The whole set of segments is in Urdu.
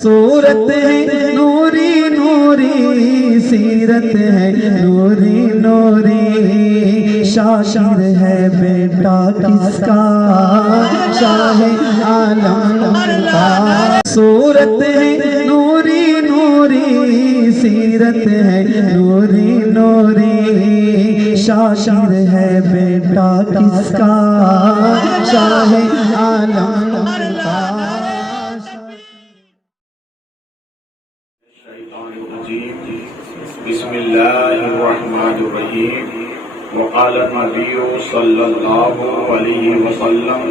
صورت ہے نوری نوری، سیرت ہے نوری نوری، شاعر ہے بیٹا کس کا، شاہ عالم کا۔ صورت ہے نوری نوری، سیرت ہے نوری نوری، شاعر ہے بیٹا کس کا، شاہ عالم کا۔ بسم اللہ الرحمن الرحیم۔ وقال النبی صلی اللہ علیہ وسلم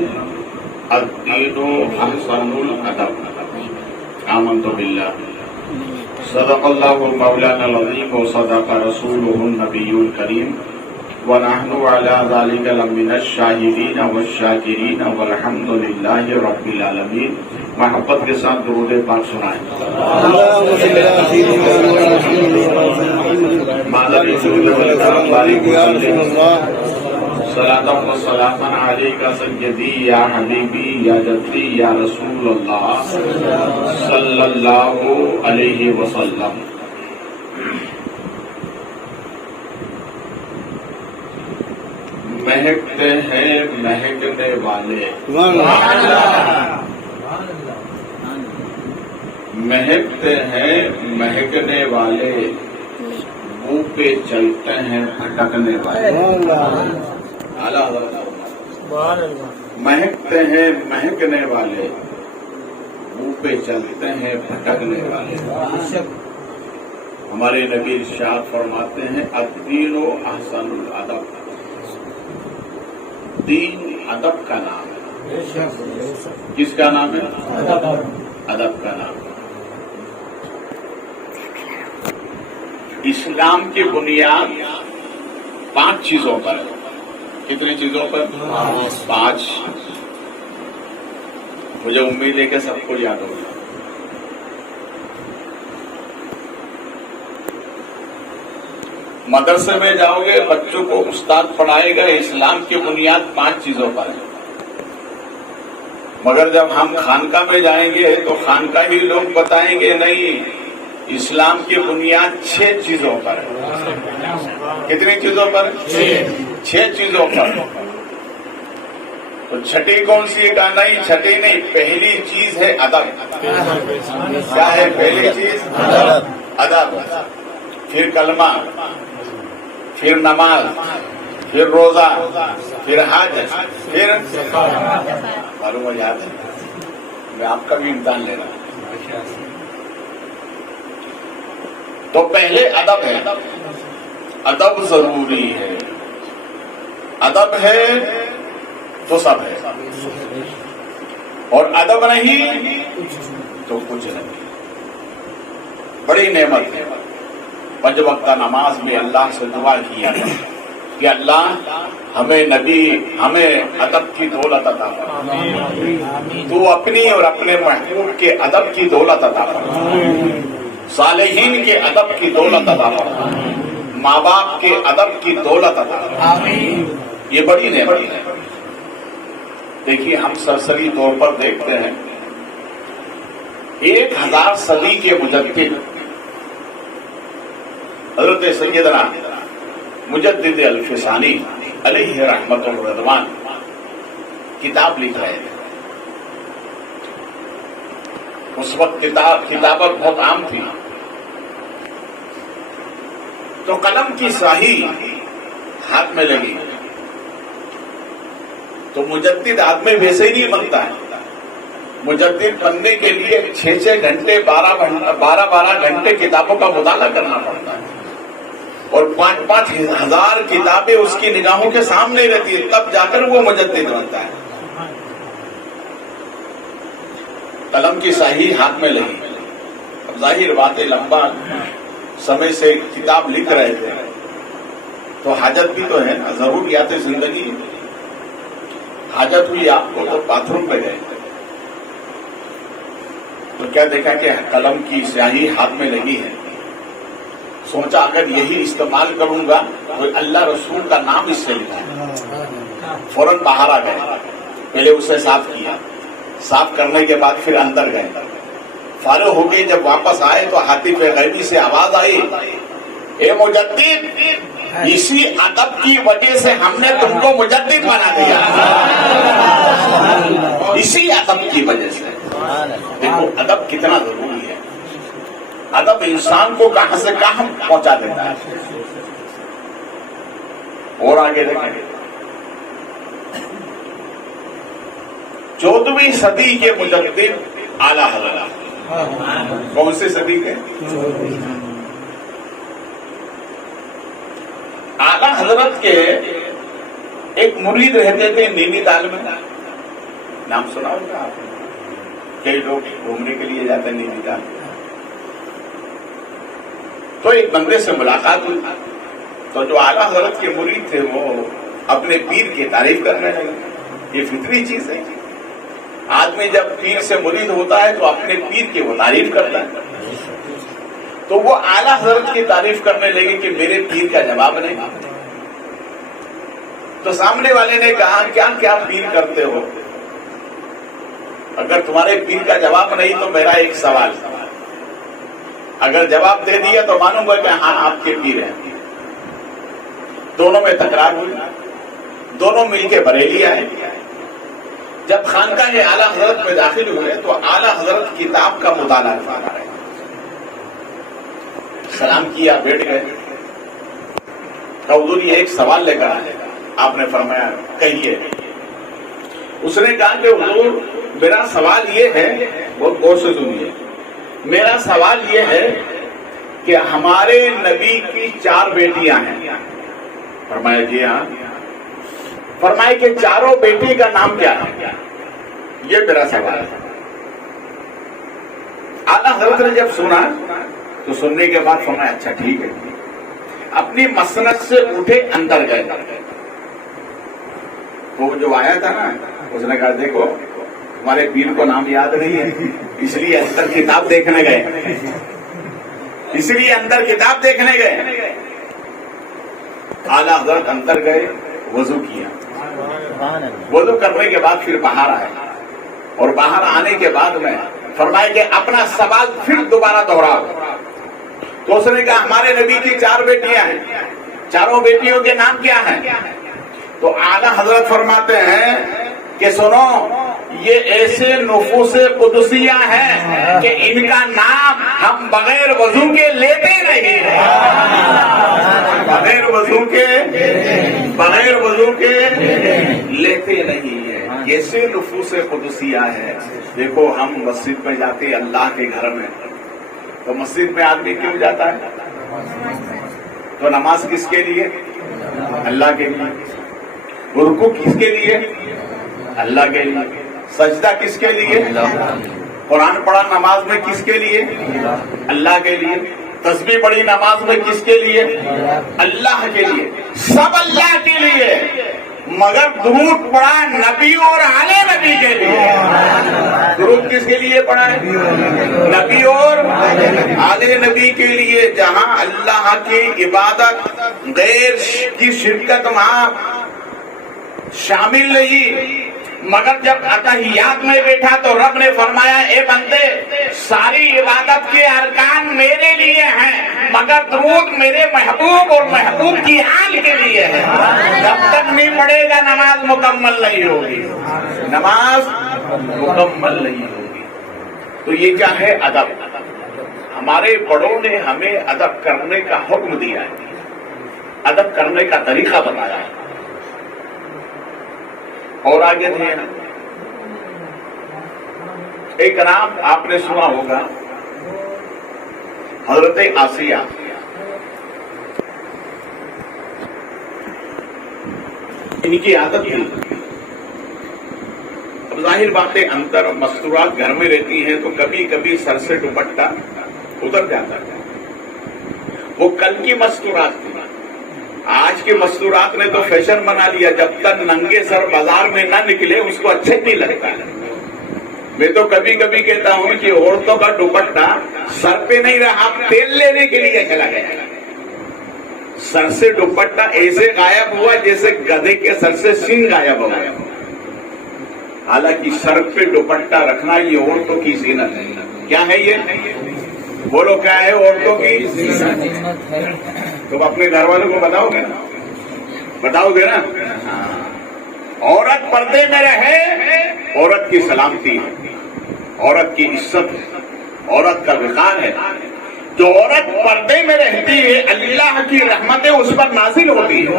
الدین احسن الادب۔ آمنت باللہ صدق اللہ مولانا العظیم وصدق رسولہ النبی الکریم، ونحن علی ذلک لمن الشاہدین والشاکرین والحمد للہ رب العالمین۔ محبت کے ساتھ درود پاک سنائیں۔ صلاۃ و سلام علیک سیدی یا حبیبی یا جدی یا رسول اللہ صلی اللہ علیہ وسلم۔ مہکتے ہیں مہکنے والے، مہکتے ہیں مہکنے والے، منہ پہ چلتے ہیں بھٹکنے والے۔ مہکتے ہیں مہکنے والے، منہ پہ چلتے ہیں بھٹکنے والے۔ ہمارے نبی ارشاد فرماتے ہیں الدین احسن الادب۔ دین ادب کا نام ہے۔ کس کا نام ہے؟ ادب کا نام ہے۔ اسلام کی بنیاد 5 چیزوں پر ہے۔ کتنی چیزوں پر؟ 5۔ مجھے امید ہے کہ سب کو یاد ہوگا۔ مدرسے میں جاؤ گے، بچوں کو استاد پڑھائے گا اسلام کی بنیاد 5 چیزوں پر ہے، مگر جب ہم خانقاہ میں جائیں گے تو خانقاہ ہی لوگ بتائیں گے نہیں، اسلام کی بنیاد 6 چیزوں پر ہے۔ کتنی چیزوں پر؟ 6 چیزوں پر۔ تو چھٹی کون سی ہے؟ نہیں، چھٹی نہیں، پہلی چیز ہے ادب۔ کیا ہے پہلی چیز؟ ادب۔ پھر کلمہ، پھر نماز، پھر روزہ، پھر حج، پھر معلوم یاد ہے۔ میں آپ کا بھی امتحان لے رہا ہوں۔ تو پہلے ادب ہے، ادب ضروری ہے۔ ادب ہے تو سب ہے، اور ادب نہیں تو کچھ نہیں۔ بڑی نعمت ہے۔ 5 وقتہ نماز میں اللہ سے دعا کیا کہ اللہ ہمیں ادب کی دولت عطا فرما، تو اپنی اور اپنے محبوب کے ادب کی دولت عطا فرما، صالحین کے ادب کی دولت عطا فرما، ماں باپ کے ادب کی دولت عطا فرما۔ یہ بڑی نعمت ہے۔ دیکھیے، ہم سرسری طور پر دیکھتے ہیں 1000 صدی کے مجدد حضرت سیدنا مجدد الفسانی علیہ رحمت الرضوان کتاب لکھ رہے تھے۔ اس وقت کتابت بہت عام تھی، تو قلم کی سیاہی ہاتھ میں لگی۔ تو مجدد آدمی ویسے ہی نہیں بنتا ہے۔ مجدد بننے کے لیے 6 گھنٹے 12 گھنٹے کتابوں کا مطالعہ کرنا پڑتا ہے، اور 5 ہزار کتابیں اس کی نگاہوں کے سامنے رہتی ہے، تب جا کر وہ مجدد بنتا ہے۔ قلم کی سیاہی ہاتھ میں لگی۔ اب ظاہر بات ہے، لمبا سمے سے کتاب لکھ رہے تھے، تو حاجت بھی تو ہے نا، ضروریات زندگی۔ حاجت ہوئی آپ کو تو باتھ روم پہ گئے، تو کیا دیکھا کہ قلم کی سیاہی ہاتھ میں لگی ہے۔ سوچا اگر یہی استعمال کروں گا تو اللہ رسول کا نام اس سے لکھا ہے۔ فوراً باہر آ گئے، پہلے اسے صاف کیا، صاف کرنے کے بعد پھر اندر گئے، فارغ ہو کے جب واپس آئے تو ہاتف غیبی سے آواز آئی، اے مجدد، اسی ادب کی وجہ سے ہم نے تم کو مجدد بنا دیا، اسی ادب کی وجہ سے۔ دیکھو ادب کتنا ضروری ہے، ادب انسان کو کہاں سے کہاں پہنچا دیتا ہے۔ اور آگے دیکھیں، 14ویں صدی کے مجدد اعلیٰ حضرت، کون سی صدی کے؟ اعلیٰ حضرت کے ایک مرید رہتے تھے نینی تال میں، نام سنا ہوگا آپ نے، کئی لوگ گھومنے کے لیے جاتے ہیں نینی تال۔ تو ایک بندے سے ملاقات ہوئی، تو جو اعلیٰ حضرت کے مرید تھے وہ اپنے پیر کی تعریف کرنے لگے۔ یہ فطری چیز ہے، آدمی جب پیر سے مرید ہوتا ہے تو اپنے پیر کی وہ تعریف کرتا ہے۔ تو وہ اعلیٰ حضرت کی تعریف کرنے لگے کہ میرے پیر کا جواب نہیں۔ تو سامنے والے نے کہا کیا کیا پیر کرتے ہو؟ اگر تمہارے پیر کا جواب نہیں تو میرا ایک سوال، اگر جواب دے دیا تو مانوں گا کہ ہاں آپ کے پیر ہیں۔ دونوں میں تکرار ہوئی، دونوں مل کے بریلی آئے۔ جب خانقاہ اعلیٰ حضرت میں داخل ہوئے تو اعلیٰ حضرت کتاب کا مطالعہ فرما رہے، سلام کیا، بیٹھ گئے۔ حضور یہ ایک سوال لے کر آئے، آپ نے فرمایا کہیے۔ اس نے کہا کہ حضور میرا سوال یہ ہے، بہت غور سے سنیے، میرا سوال یہ ہے کہ ہمارے نبی کی 4 بیٹیاں ہیں۔ فرمایا جی ہاں۔ فرمائے کہ چاروں بیٹی کا نام کیا ہے؟ یہ میرا سوال ہے۔ اعلیٰ حضرت نے جب سنا تو سننے کے بعد فرمایا اچھا ٹھیک ہے۔ اپنی مسند سے اٹھے اندر گئے، وہ جو آیا تھا نا اس نے کہا دیکھو تمہارے پیر کو نام یاد نہیں ہے، اس لیے اندر کتاب دیکھنے گئے، اس لیے اندر کتاب دیکھنے گئے۔ اعلیٰ حضرت اندر گئے، وضو کیا، وضو کرنے کے بعد پھر باہر آئے، اور باہر آنے کے بعد میں فرمائے کہ اپنا سوال پھر دوبارہ دہراؤ۔ تو اس نے کہا ہمارے نبی کی 4 بیٹیاں ہیں، چاروں بیٹیوں کے نام کیا ہیں؟ تو اعلیٰ حضرت فرماتے ہیں کہ سنو، یہ ایسے نفوس قدسیہ ہیں کہ ان کا نام ہم بغیر وضو کے لیتے نہیں ہیں، بغیر وضو کے لیتے نہیں ہیں۔ ایسے نفوس قدسیہ ہے۔ دیکھو ہم مسجد میں جاتے اللہ کے گھر میں، تو مسجد میں آدمی کیوں جاتا ہے؟ تو نماز کس کے لیے؟ اللہ کے لیے۔ رکوع کس کے لیے؟ اللہ کے لیے۔ سجدہ کس کے لیے؟ قرآن پڑھا نماز میں کس کے لیے؟ اللہ کے لیے۔ تسبیح پڑھی نماز میں کس کے لیے؟ اللہ کے لیے، سب اللہ کے لیے، مگر درود پڑھا نبی اور آل نبی کے لیے۔ درود کس کے لیے پڑھا ہے؟ نبی اور آل نبی کے لیے۔ جہاں اللہ کی عبادت غیر کی شرکت وہاں شامل نہیں، مگر جب اتحیات میں بیٹھا تو رب نے فرمایا اے بندے ساری عبادت کے ارکان میرے لیے ہیں، مگر درود میرے محبوب اور محبوب کی آل کے لیے ہے۔ جب تک نہیں پڑھے گا نماز مکمل نہیں ہوگی، نماز مکمل نہیں ہوگی۔ تو یہ کیا ہے؟ ادب۔ ہمارے بڑوں نے ہمیں ادب کرنے کا حکم دیا ہے، ادب کرنے کا طریقہ بتایا ہے۔ اور آگے تھے ایک نام آپ نے سنا ہوگا، حضرت آسیہ۔ ان کی عادت تھی، اب ظاہر باتیں انتر مستورات گھر میں رہتی ہیں تو کبھی کبھی سر سے دوپٹہ اتر جاتا ہے۔ وہ کل کی مستورات تھی، آج کے مستورات نے تو فیشن بنا لیا، جب تک ننگے سر بازار میں نہ نکلے اس کو اچھا نہیں لگتا ہے۔ میں تو کبھی کبھی کہتا ہوں کہ عورتوں کا دوپٹہ سر پہ نہیں رہا، تیل لینے کے لیے چلا گیا، سر سے دوپٹہ ایسے غائب ہوا جیسے گدھے کے سر سے سنگ غائب ہوا۔ حالانکہ سر پہ دوپٹہ رکھنا یہ عورتوں کی زینت ہے، کیا ہے یہ؟ بولو کیا ہے عورتوں کی؟ تم اپنے گھر والوں کو بتاؤ گے نا؟ بتاؤ گے نا؟ عورت پردے میں رہے، عورت کی سلامتی ہے، عورت کی عزت ہے، عورت کا وقار ہے. جو عورت پردے میں رہتی ہے اللہ کی رحمتیں اس پر نازل ہوتی ہے.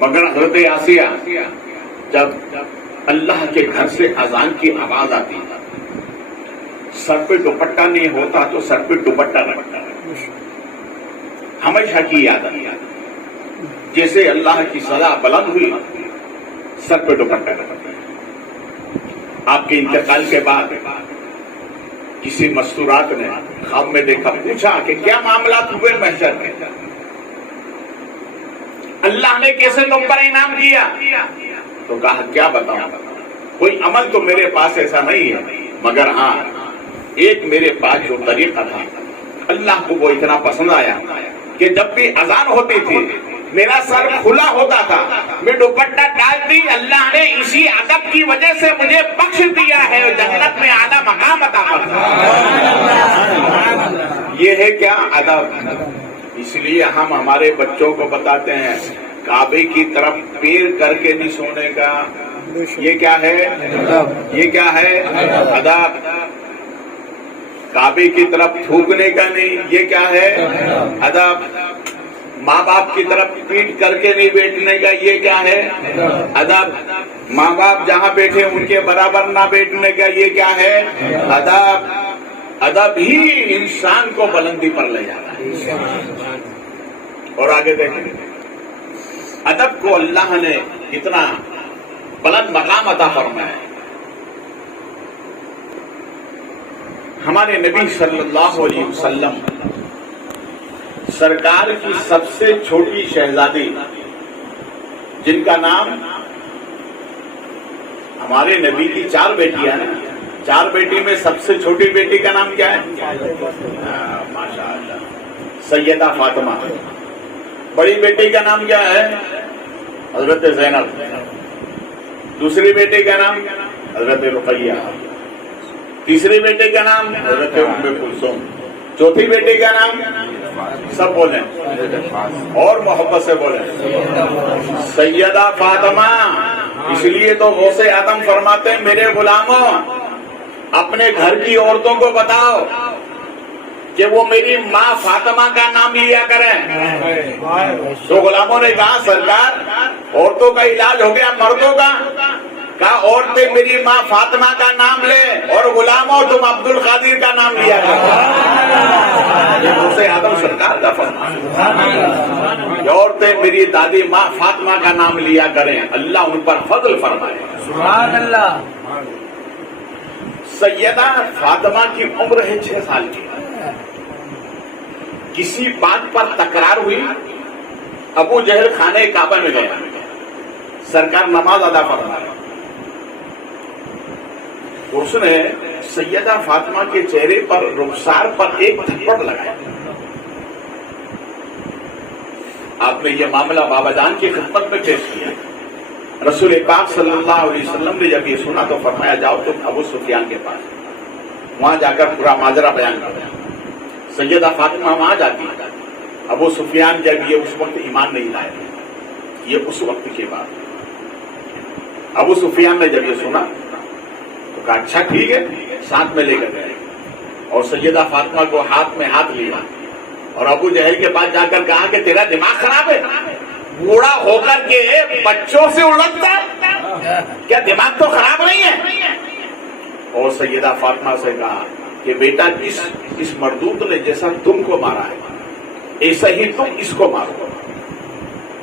مگر حضرت آسیہ جب اللہ کے گھر سے اذان کی آواز آتی، سر پہ دوپٹہ نہیں ہوتا تو سر پہ دوپٹہ رکھتا ہے. ہمیشہ کی یاد آئی، جیسے اللہ کی سزا بلند ہوئی سر پہ دوپٹہ رکھتا ہے. آپ کے انتقال کے بعد کسی مستورات نے خواب میں دیکھا، پوچھا کہ کیا معاملات ہوئے محشر کے؟ اللہ نے کیسے تم پر انعام کیا؟ تو کہا کیا بتاؤں، کوئی عمل تو میرے پاس ایسا نہیں ہے، مگر ہاں ایک میرے پاس جو طریقہ تھا اللہ کو وہ اتنا پسند آیا کہ جب بھی اذان ہوتی تھی میرا سر کھلا ہوتا تھا، میں دوپٹہ ڈالتی، اللہ نے اسی ادب کی وجہ سے مجھے بخش دیا ہے، جنت میں اعلیٰ مقام عطا فرمایا. یہ ہے کیا؟ ادب. اس لیے ہم ہمارے بچوں کو بتاتے ہیں کعبے کی طرف پیر کر کے نہیں سونے کا. یہ کیا ہے؟ یہ کیا ہے؟ ادب. کعبے کی طرف تھوکنے کا نہیں، یہ کیا ہے؟ ادب. ماں باپ کی طرف پیٹ کر کے نہیں بیٹھنے کا، یہ کیا ہے؟ ادب. ماں باپ جہاں بیٹھے ان کے برابر نہ بیٹھنے کا، یہ کیا ہے؟ ادب. ادب ہی انسان کو بلندی پر لے جاتا ہے. اور آگے دیکھیں ادب کو اللہ نے کتنا بلند مقام عطا فرمایا ہے. ہمارے نبی صلی اللہ علیہ وسلم سرکار کی سب سے چھوٹی شہزادی جن کا نام، ہمارے نبی کی 4 بیٹیاں ہیں، 4 بیٹی میں سب سے چھوٹی بیٹی کا نام کیا ہے؟ ماشاء اللہ سیدہ فاطمہ. بڑی بیٹی کا نام کیا ہے؟ حضرت زینب. دوسری بیٹی کا نام حضرت رقیہ. تیسری بیٹی کا نام حضرت ام کلثوم. چوتھی بیٹی کا نام سب بولیں اور محبت سے بولیں سیدہ فاطمہ. اس لیے تو غوث اعظم فرماتے ہیں میرے غلاموں اپنے گھر کی عورتوں کو بتاؤ کہ وہ میری ماں فاطمہ کا نام لیا کریں. تو غلاموں نے کہا سرکار عورتوں کا علاج ہو گیا، مردوں کا؟ کہا عورتیں میری ماں فاطمہ کا نام لے اور غلاموں تم عبد القادر کا نام لیا کریں. یہ غوث اعظم سرکار کا فرمان ہے. عورتیں میری دادی ماں فاطمہ کا نام لیا کریں، اللہ ان پر فضل فرمائے. سبحان اللہ. سیدہ فاطمہ کی عمر ہے 6 سال کی. کسی بات پر تکرار ہوئی، ابو جہل خانے کعبہ میں گیا، سرکار نماز ادا فرما رہے، اس نے سیدہ فاطمہ کے چہرے پر رخسار پر ایک تھپڑ لگایا. آپ نے یہ معاملہ بابا جان کی خدمت میں پیش کیا. رسول پاک صلی اللہ علیہ وسلم نے جب یہ سنا تو فرمایا جاؤ تم ابو سفیان کے پاس، وہاں جا کر پورا ماجرا بیان کرو. سیدہ فاطمہ وہاں جاتی ہے. ابو سفیان جب یہ اس وقت ایمان نہیں لائے، یہ اس وقت کے بعد ابو سفیان نے جب یہ سنا تو کہا اچھا ٹھیک ہے، ساتھ میں لے کر گئے اور سیدہ فاطمہ کو ہاتھ میں ہاتھ لیا اور ابو جہل کے پاس جا کر کہا کہ تیرا دماغ خراب ہے، بوڑھا ہو کر کے بچوں سے اڑتا ہے، کیا دماغ تو خراب نہیں ہے؟ اور سیدہ فاطمہ سے کہا کہ بیٹا اس مردود نے جیسا تم کو مارا ہے ایسا ہی تم اس کو مارو.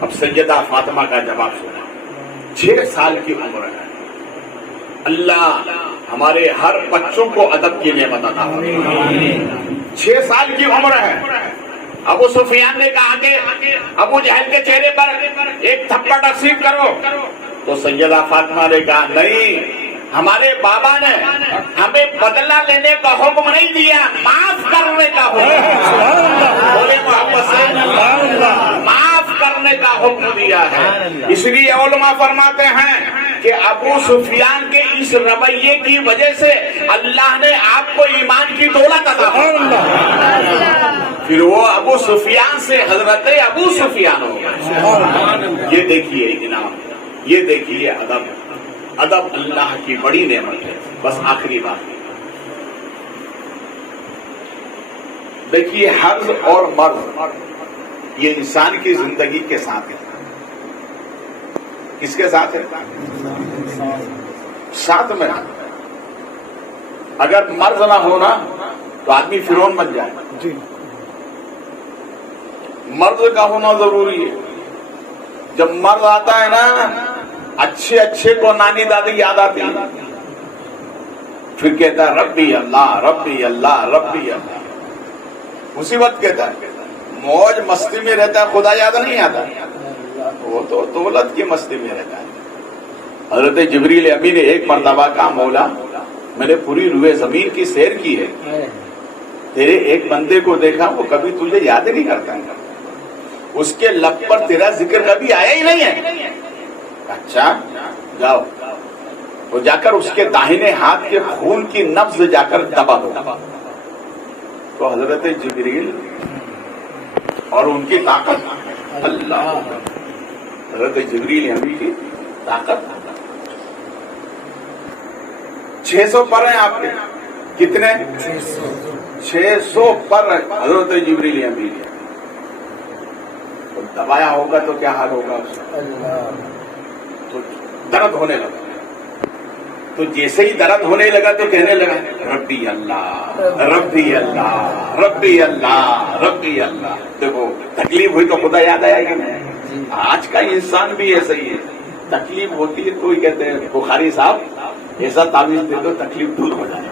اب سیدہ فاطمہ کا جواب سنا. 6 سال کی عمر ہے. اللہ ہمارے ہر بچوں کو ادب کی نعمت عطا فرمائے. 6 سال کی عمر ہے. ابو سفیان نے کہا کہ ابو جہل کے چہرے پر ایک تھپڑ رسید کرو، تو سیدہ فاطمہ نے کہا نہیں، ہمارے بابا نے ہمیں بدلہ لینے کا حکم نہیں دیا، معاف کرنے کا حکم. بولے محبت سے، معاف کرنے کا حکم دیا ہے. اس لیے علماء فرماتے ہیں کہ ابو سفیان کے اس رویے کی وجہ سے اللہ نے آپ کو ایمان کی دولت عطا فرمائی. پھر وہ ابو سفیان سے حضرت ابو سفیان ہو گئے. یہ دیکھیے انعام, یہ دیکھیے ادب. ادب اللہ کی بڑی نعمت ہے. بس آخری بات دیکھیے, حرض اور مرض یہ انسان کی زندگی کے ساتھ ہے. کس کے ساتھ ہے؟ ساتھ میں. اگر مرض نہ ہونا تو آدمی فرعون بن جائے. مرض کا ہونا ضروری ہے. جب مرض آتا ہے نا, اچھے اچھے کو نانی دادی یاد آتی ہے, پھر کہتا ہے ربی اللہ ربی اللہ ربی اللہ. مصیبت کہتا ہے, موج مستی میں رہتا ہے, خدا یاد نہیں آتا. وہ تو دولت کی مستی میں رہتا ہے. حضرت جبریل امین نے ایک مرتبہ کہا, مولا میں نے پوری روئے زمین کی سیر کی ہے, تیرے ایک بندے کو دیکھا وہ کبھی تجھے یاد نہیں کرتا, اس کے لب پر تیرا ذکر کبھی آیا ہی نہیں ہے. اچھا جاؤ, وہ جا کر اس کے داہنے ہاتھ کے خون کی نبض جا کر دبا دو. تو حضرت جبریل اور ان کی طاقت, اللہ, حضرت جبریل امین کی طاقت. 600 پر ہیں آپ کے, کتنے؟ 600 پر حضرت جبریل امین. دبایا ہوگا تو کیا حال ہوگا اس کا؟ تو درد ہونے لگا. تو جیسے ہی درد ہونے لگا تو کہنے لگا ربی اللہ ربی اللہ ربی اللہ ربی اللہ. دیکھو تکلیف ہوئی تو خدا یاد آیا کہ نہیں؟ آج کا انسان بھی ایسا ہی ہے. تکلیف ہوتی ہے کوئی کہتے ہیں بخاری صاحب ایسا تعویذ دے دو تکلیف دور ہو جائے.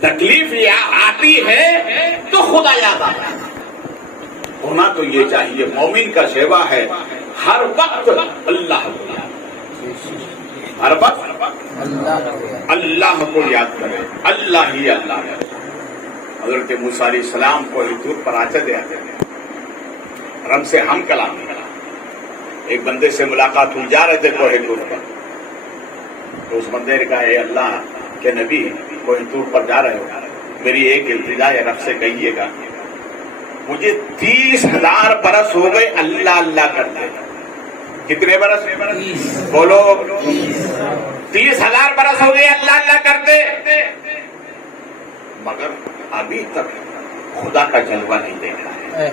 تکلیف آتی ہے تو خدا یاد آتا ہے. ہونا تو یہ چاہیے. مومن کا شیوا ہے ہر وقت اللہ کو یاد, ہر وقت اللہ کو یاد کرے. اللہ ہی اللہ ہے. حضرت موسیٰ علیہ السلام کو طور پر آتے آتے رب سے ہم کلام کرا. ایک بندے سے ملاقات ہوئی, جا رہے تھے کوہ طور پر. تو اس بندے نے کہا اے اللہ کے نبی, کوہ طور پر جا رہے ہو, میری ایک التجا ہے, رب سے کہیے گا مجھے 30,000 برس ہو گئے اللہ اللہ کرتے. کتنے برس؟ بولو. 30,000 برس ہو گئے اللہ اللہ کرتے, مگر ابھی تک خدا کا جلوہ نہیں دیکھا ہے.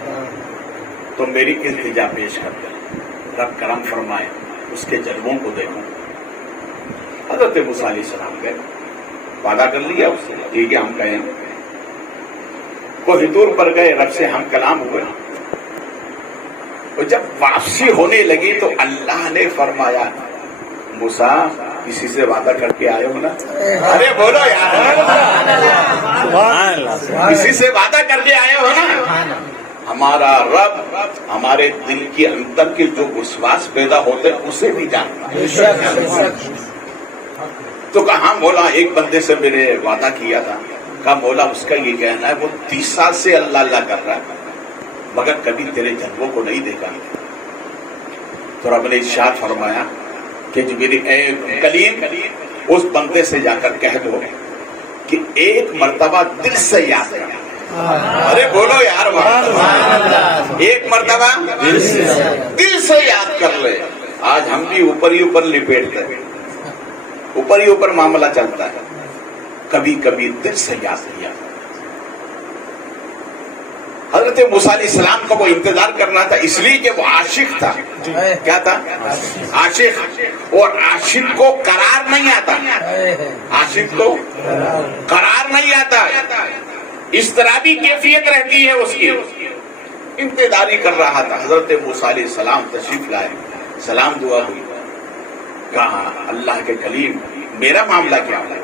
تو میری التجا پیش کر دے, رب کرم فرمائے, اس کے جلووں کو دیکھو. حضرت موسیٰ علیہ السلام گئے, وعدہ کر لیا اس سے, ٹھیک ہے ہم کہیں. کوہ طور پر گئے, رب سے ہم کلام ہوئے. اور جب واپسی ہونے لگی تو اللہ نے فرمایا موسیٰ کسی سے وعدہ کر کے آئے ہو نا؟ ارے بولو یار, کسی سے وعدہ کر کے آئے ہو نا؟ ہمارا رب ہمارے دل کے اندر کے جو وسواس پیدا ہوتے اسے بھی جانتا ہے. تو کہا مولا ایک بندے سے میں نے وعدہ کیا تھا. کہا مولا اس کا یہ کہنا ہے وہ 30 سال سے اللہ اللہ کر رہا ہے مگر کبھی تیرے جلووں کو نہیں دیکھا. تو رب نے ارشاد فرمایا کہ جو میری اے کلیم اس بندے سے جا کر کہہ دو کہ ایک مرتبہ دل سے یاد کر. ارے بولو یار, ایک مرتبہ دل سے یاد کر لے. آج ہم بھی اوپر ہی اوپر لپیٹتے ہیں, اوپر ہی اوپر معاملہ چلتا ہے, کبھی کبھی دل سے یاد کیا. حضرت موسیٰ علیہ السلام کا وہ انتظار کرنا تھا اس لیے کہ وہ عاشق تھا. کیا تھا؟ عاشق. اور عاشق کو قرار نہیں آتا, عاشق کو قرار نہیں آتا, اس طرح بھی کیفیت رہتی ہے اس کی. انتظاری کر رہا تھا. حضرت موسیٰ علیہ السلام تشریف لائے, سلام دعا ہوئی. کہا اللہ کے کلیم میرا معاملہ کیا ہے؟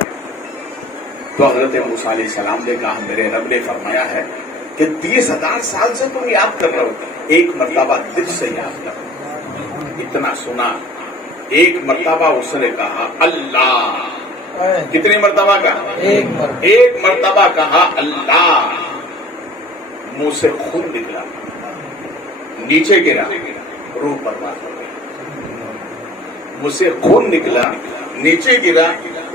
تو حضرت موسیٰ علیہ السلام نے کہا میرے رب نے فرمایا ہے کہ 30,000 سال سے تم یاد کر رہے ہو, ایک مرتبہ دل سے یاد کر. اتنا سنا, ایک مرتبہ اس نے کہا اللہ. کتنی مرتبہ کہا؟ ایک مرتبہ کہا اللہ. منہ سے خون نکلا, نیچے گرا, روح برباد ہو گئی. منہ سے خون نکلا, نیچے گرا,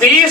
30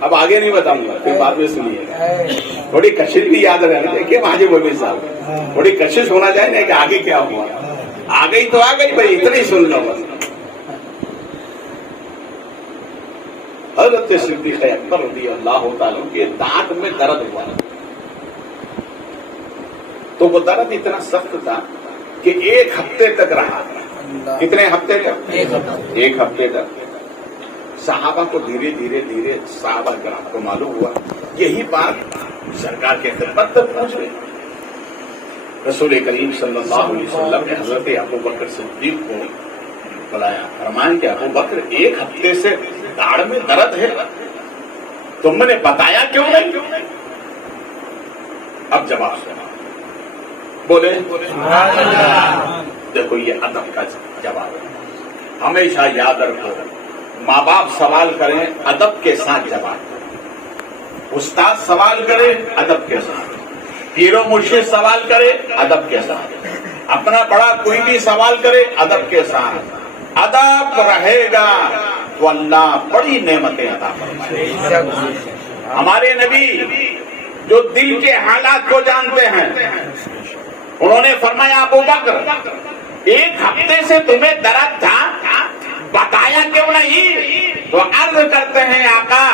اب آگے نہیں بتاؤں گا، پھر بعد میں سنیے گا. تھوڑی کشش بھی یاد رہنا چاہیے واجب البی صاحب، تھوڑی کشش ہونا چاہیے نا کہ آگے کیا ہوا. آ گئی تو آ گئی بھائی، اتنی سن لو بس. حضرت صدیق اکبر رضی اللہ تعالیٰ کے دانت میں درد ہوا، تو وہ درد اتنا سخت تھا کہ 1 ہفتے تک رہا. کتنے ہفتے تک؟ 1 ہفتے تک. صحابہ کو دھیرے دھیرے دھیرے صحابہ کرام کو معلوم ہوا. یہی بات سرکار کے خدمت تک پہنچ گئی. رسول کریم صلی اللہ علیہ وسلم نے حضرت ابوبکر صدیق کو بلایا، فرمایا کہ ابوبکر 1 ہفتے سے داڑھ میں درد ہے، تم نے بتایا کیوں نہیں؟ اب جواب سنا، بولے دیکھو یہ ادب کا جواب ہے. ہمیشہ یاد رکھو، ماں باپ سوال کریں ادب کے ساتھ جواب دو، استاد سوال کرے ادب کے ساتھ، پیر و مرشد سوال کرے ادب کے ساتھ، اپنا بڑا کوئی بھی سوال کرے ادب کے ساتھ. ادب رہے گا تو اللہ بڑی نعمتیں عطا فرمائے گا. ہمارے نبی جو دل کے حالات کو جانتے ہیں، انہوں نے فرمایا ابوبکر 1 ہفتے سے تمہیں درد تھا، بتایا کیوں نہیں؟ تو عرض کرتے ہیں آقا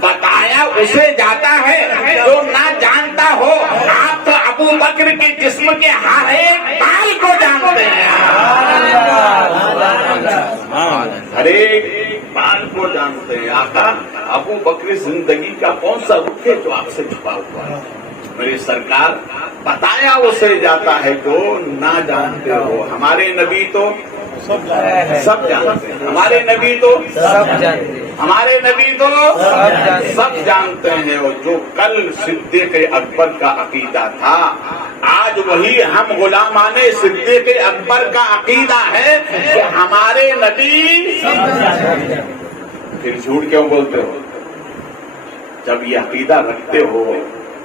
بتایا اسے جاتا ہے جو نہ جانتا ہو. آپ تو ابوبکر کے جسم کے ہر ایک بال کو جانتے ہیں، ہر ایک بال کو جانتے ہیں. آقا ابوبکر زندگی کا کون سا رخ ہے جو آپ سے چھپا ہوا ہے؟ میرے سرکار بتایا اسے جاتا ہے جو نہ جانتے ہو. ہمارے نبی تو سب جانتے ہیں، ہمارے نبی تو ہمارے نبی تو سب جانتے ہیں. اور جو کل صدیق اکبر کا عقیدہ تھا، آج وہی ہم غلامان صدیق اکبر کا عقیدہ ہے کہ ہمارے نبی. پھر جھوٹ کیوں بولتے ہو جب یہ عقیدہ رکھتے ہو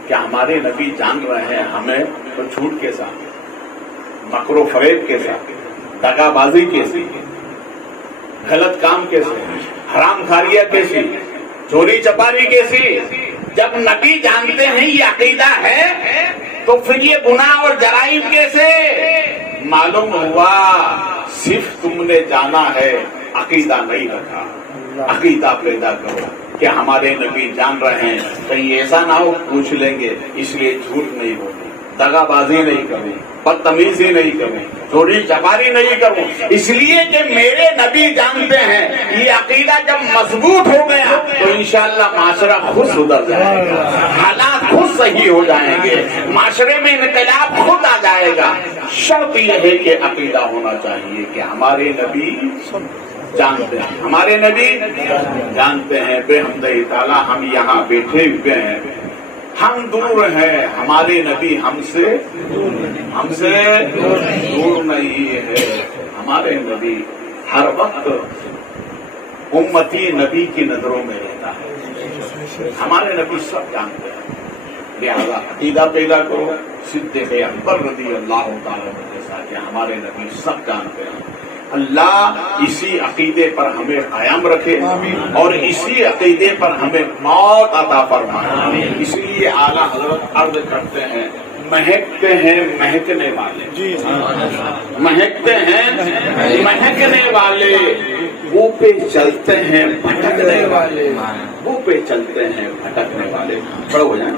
کہ ہمارے نبی جان رہے ہیں ہمیں؟ تو جھوٹ کے ساتھ، مکر و فریب کے ساتھ، دغا بازی کیسی، غلط کام کیسے، حرام کھاریاں کیسی، چوری چپاری کیسی؟ جب نبی جانتے ہیں یہ عقیدہ ہے تو پھر یہ گناہ اور جرائم کیسے؟ معلوم ہوا صرف تم نے جانا ہے، عقیدہ نہیں رکھا. عقیدہ پیدا کرو کہ ہمارے نبی جان رہے ہیں، کہیں ایسا نہ ہو پوچھ لیں گے، اس لیے جھوٹ نہیں بولیں، دغا بازی نہیں کریں، بدتمیزی نہیں کریں، چوری چپاری نہیں کروں، اس لیے کہ میرے نبی جانتے ہیں. یہ عقیدہ جب مضبوط ہو گیا تو انشاءاللہ معاشرہ خود سدھر جائے گا، حالات خود صحیح ہو جائیں گے، معاشرے میں انقلاب خود آ جائے گا. شرط یہ ہے کہ عقیدہ ہونا چاہیے کہ ہمارے نبی جانتے ہیں، ہمارے نبی جانتے ہیں. بے حمدِ تعالیٰ ہم یہاں بیٹھے ہوئے ہیں، ہم دور ہیں، ہمارے نبی ہم سے دور نہیں ہے. ہمارے نبی ہر وقت امتی نبی کی نظروں میں رہتا ہے. ہمارے نبی سب جانتے ہیں، لہذا عقیدہ پیدا کرو صدیق اکبر رضی اللہ تعالیٰ جیسا کہ ہمارے نبی سب جانتے ہیں. اللہ اسی عقیدے پر ہمیں قائم رکھے اور اسی عقیدے پر ہمیں موت عطا فرمائے. اس لیے اعلیٰ حضرت عرض کرتے ہیں مہکتے ہیں مہکنے والے، مہکتے ہیں مہکنے والے، وہ پہ چلتے ہیں بھٹکنے والے، وہ پہ چلتے ہیں بھٹکنے والے. کھڑے ہو جائیں.